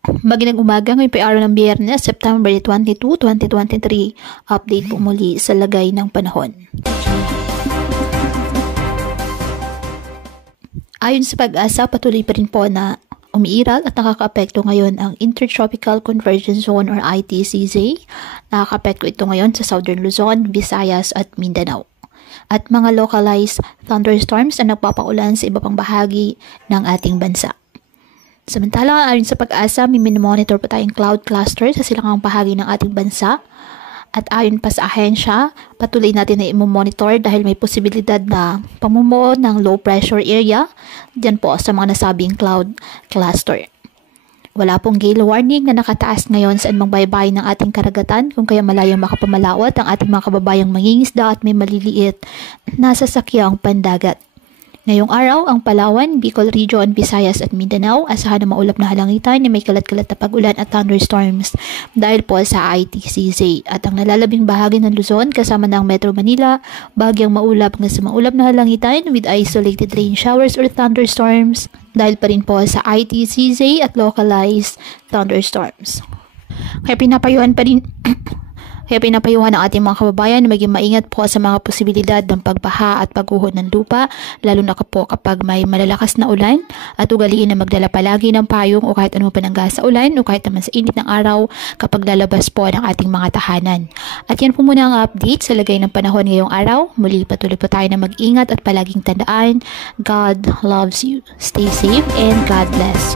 Magandang umaga, ngayon pa araw ng Biyernes, September 22, 2023. Update po muli sa lagay ng panahon. Ayon sa Pag-asa, patuloy pa rin po na umiiral at nakakaapekto ngayon ang Intertropical Convergence Zone or ITCZ. Nakakaapekto ito ngayon sa Southern Luzon, Visayas at Mindanao. At mga localized thunderstorms na nagpapaulan sa iba pang bahagi ng ating bansa. Samantala, ayon sa Pag-asa, may minomonitor pa tayong cloud cluster sa silangang bahagi ng ating bansa. At ayon pa sa ahensya, patuloy natin na i-monitor dahil may posibilidad na pamumuo ng low pressure area dyan po sa mga nasabing cloud cluster. Wala pong gale warning na nakataas ngayon sa anumang baybay ng ating karagatan kung kaya malayong makapamalawat ang ating mga kababayang mangingisda at may maliliit na sasakyang pandagat. Ngayong araw, ang Palawan, Bicol Region, Visayas at Mindanao asahan na maulap na halangitan na may kalat-kalat na pag-ulan at thunderstorms dahil po sa ITCZ. At ang nalalabing bahagi ng Luzon kasama ng Metro Manila, bahagyang maulap hanggang sa maulap na halangitan with isolated rain showers or thunderstorms dahil pa rin po sa ITCZ at localized thunderstorms. Kaya pinapayuhan ng ating mga kababayan na maging maingat po sa mga posibilidad ng pagbaha at pagguho ng lupa, lalo na po kapag may malalakas na ulan, at ugaliin na magdala palagi ng payong o kahit ano panangga sa ulan o kahit naman sa init ng araw kapag lalabas po ng ating mga tahanan. At yan po muna ang update sa lagay ng panahon ngayong araw. Muli patuloy po tayo na mag-ingat at palaging tandaan, God loves you. Stay safe and God bless.